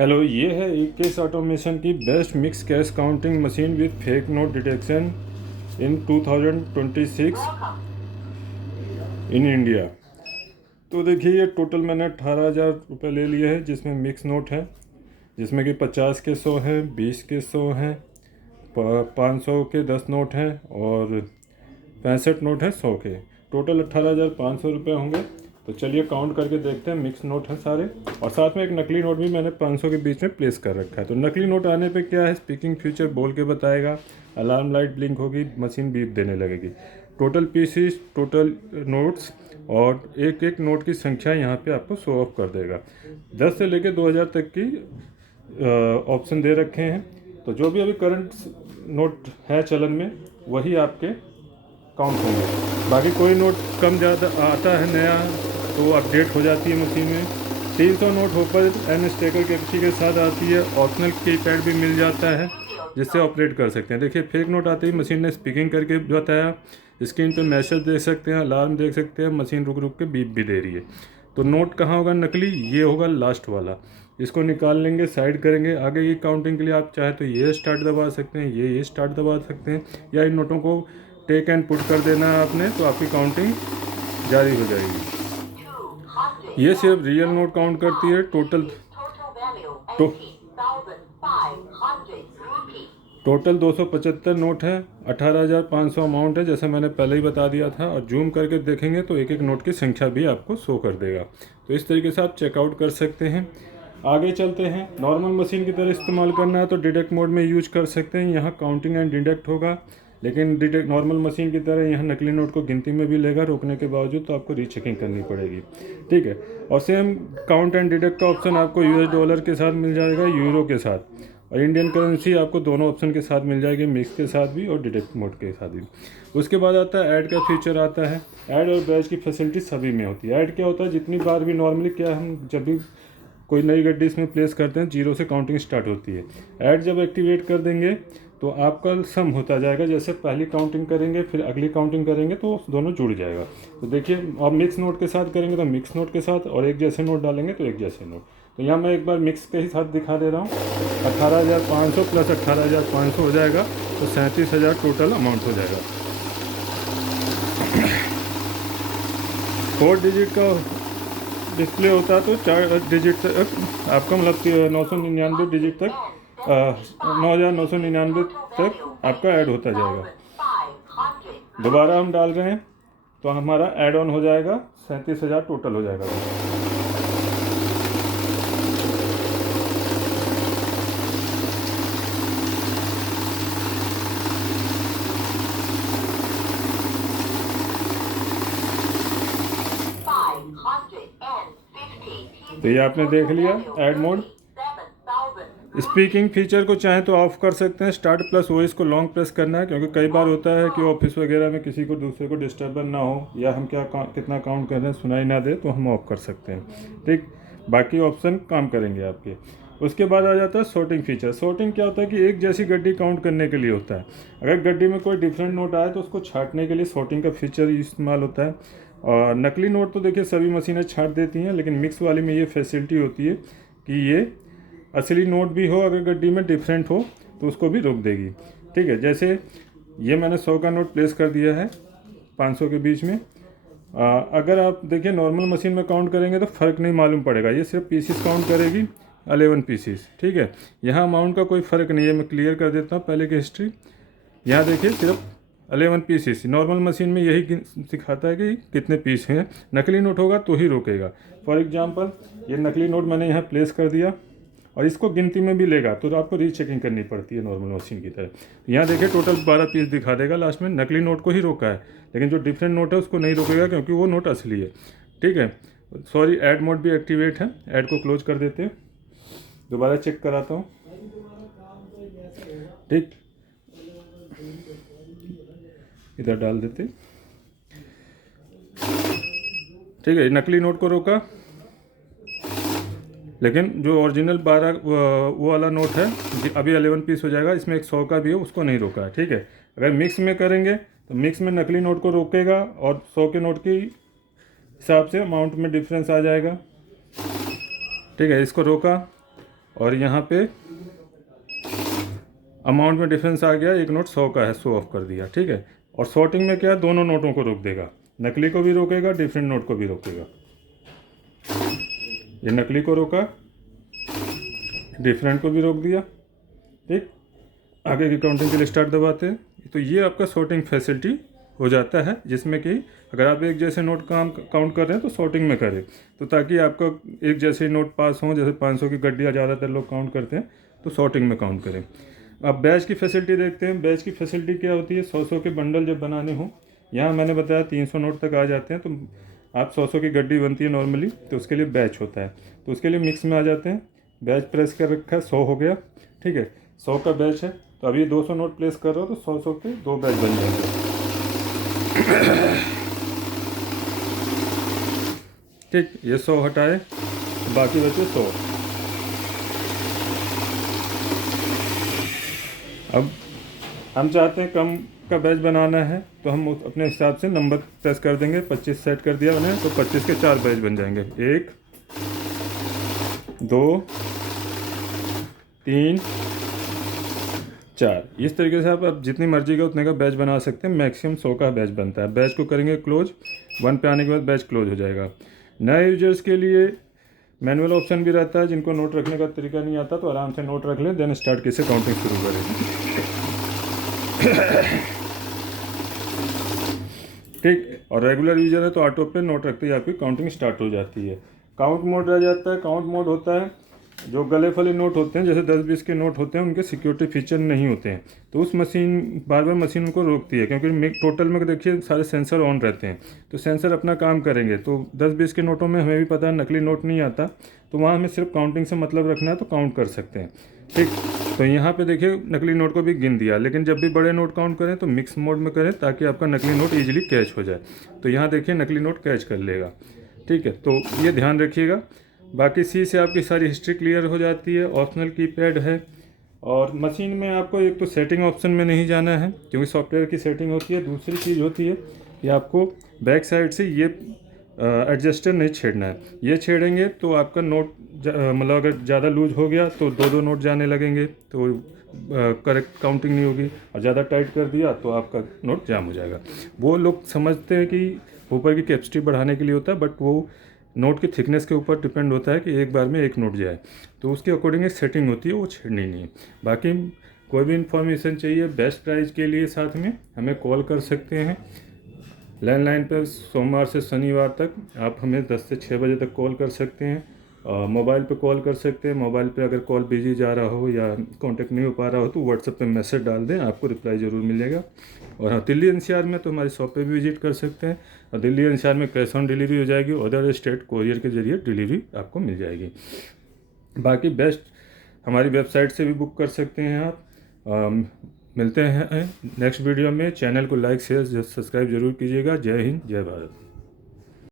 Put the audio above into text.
Hello, ये है case automation की best mix cash counting machine with fake note detection in 2026 in India. तो देखिए, ये टोटल मैंने 18,000 रुपये ले लिए हैं, जिसमें मिक्स नोट है, जिसमें कि 50 के 100 हैं, 20 के 100 हैं, 500 के 10 नोट हैं और 65 नोट हैं 100 के। टोटल 18,500 रुपये होंगे। तो चलिए काउंट करके देखते हैं। मिक्स नोट हैं सारे, और साथ में एक नकली नोट भी मैंने 500 के बीच में प्लेस कर रखा है। तो नकली नोट आने पे क्या है, स्पीकिंग फीचर बोल के बताएगा, अलार्म लाइट ब्लिंक होगी, मशीन बीप देने लगेगी। टोटल पीसीस, टोटल नोट्स और एक एक नोट की संख्या यहाँ पे आपको शो ऑफ कर देगा। 10 से लेकर 2000 तक की ऑप्शन दे रखे हैं। तो जो भी अभी करंट नोट है चलन में, वही आपके काउंट होंगे। बाकी कोई नोट कम ज़्यादा आता है नया, तो अपडेट हो जाती है मशीन में। 300 note hopper and Strecker capacity के साथ आती है। ऑप्शनल कीपैड भी मिल जाता है, जिससे ऑपरेट कर सकते हैं। देखिए, फेक नोट आते ही मशीन ने स्पीकिंग करके बताया, स्क्रीन पे मैसेज देख सकते हैं, अलार्म देख सकते हैं, मशीन रुक रुक के बीप भी दे रही है। तो नोट कहाँ होगा नकली, ये होगा लास्ट वाला। इसको निकाल लेंगे, साइड करेंगे। आगे की काउंटिंग के लिए आप चाहे तो ये स्टार्ट दबा सकते हैं, ये स्टार्ट दबा सकते हैं, या इन नोटों को टेक एंड पुट कर देना है आपने, तो आपकी काउंटिंग जारी हो जाएगी। ये सिर्फ रियल नोट काउंट करती है। टोटल 275 नोट है। 18,500 अमाउंट है, जैसे मैंने पहले ही बता दिया था। और जूम करके देखेंगे तो एक एक नोट की संख्या भी आपको शो कर देगा। तो इस तरीके से आप चेकआउट कर सकते हैं। आगे चलते हैं। नॉर्मल मशीन की तरह इस्तेमाल करना है तो डिडक्ट मोड में यूज कर सकते हैं। यहाँ काउंटिंग एंड डिडक्ट होगा, लेकिन डिडक्ट नॉर्मल मशीन की तरह यहाँ नकली नोट को गिनती में भी लेगा रोकने के बावजूद, तो आपको रीचेकिंग करनी पड़ेगी। ठीक है। और सेम काउंट एंड डिडक्ट का ऑप्शन आपको यूएस डॉलर के साथ मिल जाएगा, यूरो के साथ, और इंडियन करेंसी आपको दोनों ऑप्शन के साथ मिल जाएगी, मिक्स के साथ भी और डिडक्ट मोड के साथ भी। उसके बाद आता है ऐड का फीचर आता है। ऐड और बैच की फैसिलिटी सभी में होती है। ऐड क्या होता है, जितनी बार भी नॉर्मली क्या हम जब भी कोई नई गड्डी इसमें प्लेस करते हैं, जीरो से काउंटिंग स्टार्ट होती है। ऐड जब एक्टिवेट कर देंगे तो आपका सम होता जाएगा। जैसे पहली काउंटिंग करेंगे फिर अगली काउंटिंग करेंगे तो दोनों जुड़ जाएगा। तो देखिए, आप मिक्स नोट के साथ करेंगे तो मिक्स नोट के साथ, और एक जैसे नोट डालेंगे तो एक जैसे नोट। तो यहाँ मैं एक बार मिक्स के ही साथ दिखा दे रहा हूँ। 18,500 प्लस 18,500 हो जाएगा, तो 37,000 टोटल अमाउंट हो जाएगा। 4 डिजिट का डिस्प्ले होता है, तो 4 डिजिट तक आपका मतलब 999 डिजिट तक 9,999 तक आपका ऐड होता जाएगा। दोबारा हम डाल रहे हैं तो हमारा ऐड ऑन हो जाएगा, 37,000 टोटल हो जाएगा। तो ये आपने देख लिया ऐड मोड। स्पीकिंग फीचर को चाहें तो ऑफ कर सकते हैं। स्टार्ट प्लस वॉइस को लॉन्ग प्रेस करना है, क्योंकि कई बार होता है कि ऑफिस वगैरह में किसी को दूसरे को डिस्टर्बेंस ना हो, या हम कितना काउंट कर रहे हैं सुनाई ना दे, तो हम ऑफ कर सकते हैं। ठीक, बाकी ऑप्शन काम करेंगे आपके। उसके बाद आ जाता है सॉर्टिंग फीचर। सॉर्टिंग क्या होता है कि एक जैसी गड्डी काउंट करने के लिए होता है। अगर गड्डी में कोई डिफरेंट नोट आए तो उसको छांटने के लिए सॉर्टिंग का फीचर इस्तेमाल होता है। और नकली नोट तो देखिए सभी मशीनें छांट देती हैं, लेकिन मिक्स वाली में ये फैसिलिटी होती है कि ये असली नोट भी हो, अगर गड्डी में डिफरेंट हो तो उसको भी रोक देगी। ठीक है। जैसे ये मैंने 100 का नोट प्लेस कर दिया है 500 के बीच में। अगर आप देखिए नॉर्मल मशीन में काउंट करेंगे तो फ़र्क नहीं मालूम पड़ेगा, ये सिर्फ पीसीस काउंट करेगी, 11 पीसीस। ठीक है। यहाँ अमाउंट का कोई फ़र्क नहीं है। मैं क्लियर कर देता हूँ पहले की हिस्ट्री। यहाँ देखिए सिर्फ 11 पीसीस। नॉर्मल मशीन में यही सिखाता है कि कितने पीस हैं। नकली नोट होगा तो ही रोकेगा। फॉर एग्जांपल ये नकली नोट मैंने यहाँ प्लेस कर दिया, और इसको गिनती में भी लेगा, तो आपको रीचेकिंग करनी पड़ती है नॉर्मल मशीन की तरह। यहाँ देखिए टोटल 12 पीस दिखा देगा लास्ट में। नकली नोट को ही रोका है, लेकिन जो डिफरेंट नोट है उसको नहीं रोकेगा, क्योंकि वो नोट असली है। ठीक है। सॉरी, ऐड मोड भी एक्टिवेट है। ऐड को क्लोज कर देते हैं, दोबारा चेक कराता हूँ। ठीक, इधर डाल देते। ठीक है, नकली नोट को रोका, लेकिन जो ओरिजिनल 12 वो वाला नोट है अभी 11 पीस हो जाएगा। इसमें एक 100 का भी है, उसको नहीं रोका है। ठीक है। अगर मिक्स में करेंगे तो मिक्स में नकली नोट को रोकेगा, और 100 के नोट की हिसाब से अमाउंट में डिफरेंस आ जाएगा। ठीक है, इसको रोका और यहाँ पे अमाउंट में डिफरेंस आ गया, एक नोट 100 का है, शो ऑफ कर दिया, ठीक है। और सॉर्टिंग में क्या है, दोनों नोटों को रोक देगा, नकली को भी रोकेगा, डिफरेंट नोट को भी रोकेगा। ये नकली को रोका, डिफरेंट को भी रोक दिया, ठीक। आगे की काउंटिंग के लिए स्टार्ट दबाते हैं, तो ये आपका सॉर्टिंग फैसिलिटी हो जाता है, जिसमें कि अगर आप एक जैसे नोट काउंट कर रहे हैं तो सॉर्टिंग में करें, तो ताकि आपका एक जैसे नोट पास हों, जैसे 500 की गड्डियाँ ज़्यादातर लोग काउंट करते हैं, तो सॉर्टिंग में काउंट करें। अब बैच की फैसिलिटी देखते हैं। बैच की फैसिलिटी क्या होती है, 100 के बंडल जब बनाने हों, यहाँ मैंने बताया 300 नोट तक आ जाते हैं, तो आप 100 की गड्डी बनती है नॉर्मली, तो उसके लिए बैच होता है, तो उसके लिए मिक्स में आ जाते हैं। बैच प्रेस कर रखा है, 100 हो गया, ठीक है, 100 का बैच है, तो अभी 200 नोट प्लेस कर रहा हो तो 100 के 2 बैच बन जाएंगे, ठीक। ये 100 हटाए, बाकी बचे 100। अब हम चाहते हैं कम का बैच बनाना है, तो हम अपने हिसाब से नंबर प्रेस कर देंगे। 25 सेट कर दिया मैंने, तो 25 के 4 बैच बन जाएंगे, 1 2 3 4। इस तरीके से आप जितनी मर्जी का उतने का बैच बना सकते हैं। मैक्सिमम 100 का बैच बनता है। बैच को करेंगे क्लोज, 1 पे आने के बाद बैच क्लोज हो जाएगा। नए यूजर्स के लिए मैनुअल ऑप्शन भी रहता है, जिनको नोट रखने का तरीका नहीं आता तो आराम से नोट रख लें, देन स्टार्ट कैसे काउंटिंग शुरू करें, ठीक। और रेगुलर यूजर है तो ऑटो पे नोट रखते ही आपकी काउंटिंग स्टार्ट हो जाती है। काउंट मोड रह जाता है। काउंट मोड होता है जो गले फले नोट होते हैं, जैसे 10-20 के नोट होते हैं, उनके सिक्योरिटी फीचर नहीं होते हैं, तो उस मशीन बार मशीन उनको रोकती है, क्योंकि टोटल में देखिए सारे सेंसर ऑन रहते हैं, तो सेंसर अपना काम करेंगे। तो 10-20 के नोटों में हमें भी पता है नकली नोट नहीं आता, तो वहाँ हमें सिर्फ काउंटिंग से मतलब रखना है, तो काउंट कर सकते हैं, ठीक। तो यहाँ पे देखिए नकली नोट को भी गिन दिया, लेकिन जब भी बड़े नोट काउंट करें तो मिक्स मोड में करें, ताकि आपका नकली नोट ईजिली कैच हो जाए। तो यहाँ देखिए नकली नोट कैच कर लेगा, ठीक है, तो ये ध्यान रखिएगा। बाकी सी से आपकी सारी हिस्ट्री क्लियर हो जाती है। ऑप्शनल कीपैड है, और मशीन में आपको एक तो सेटिंग ऑप्शन में नहीं जाना है, क्योंकि सॉफ्टवेयर की सेटिंग होती है। दूसरी चीज़ होती है कि आपको बैक साइड से ये एडजस्टर नहीं छेड़ना है। ये छेड़ेंगे तो आपका नोट मतलब अगर ज़्यादा लूज हो गया तो 2-2 नोट जाने लगेंगे, तो करेक्ट काउंटिंग नहीं होगी। और ज़्यादा टाइट कर दिया तो आपका नोट जाम हो जाएगा। वो लोग समझते हैं कि ऊपर की कैपेसिटी बढ़ाने के लिए होता है, बट वो नोट की थिकनेस के ऊपर डिपेंड होता है कि एक बार में एक नोट जाए, तो उसके अकॉर्डिंग एक सेटिंग होती है, वो छेड़नी नहीं है। बाकी कोई भी इन्फॉर्मेशन चाहिए बेस्ट प्राइस के लिए, साथ में हमें कॉल कर सकते हैं। लैंडलाइन पर सोमवार से शनिवार तक आप हमें 10 से 6 बजे तक कॉल कर सकते हैं। मोबाइल पे कॉल कर सकते हैं। मोबाइल पे अगर कॉल बिजी जा रहा हो या कांटेक्ट नहीं हो पा रहा हो तो व्हाट्सएप पे मैसेज डाल दें, आपको रिप्लाई ज़रूर मिलेगा। और हाँ, दिल्ली एनसीआर में तो हमारी शॉप पे भी विजिट कर सकते हैं। और दिल्ली एनसीआर में कैश ऑन डिलीवरी हो जाएगी, अदर स्टेट कोरियर के जरिए डिलीवरी आपको मिल जाएगी। बाकी बेस्ट हमारी वेबसाइट से भी बुक कर सकते हैं आप। मिलते हैं नेक्स्ट वीडियो में। चैनल को लाइक शेयर सब्सक्राइब जरूर कीजिएगा। जय हिंद, जय भारत।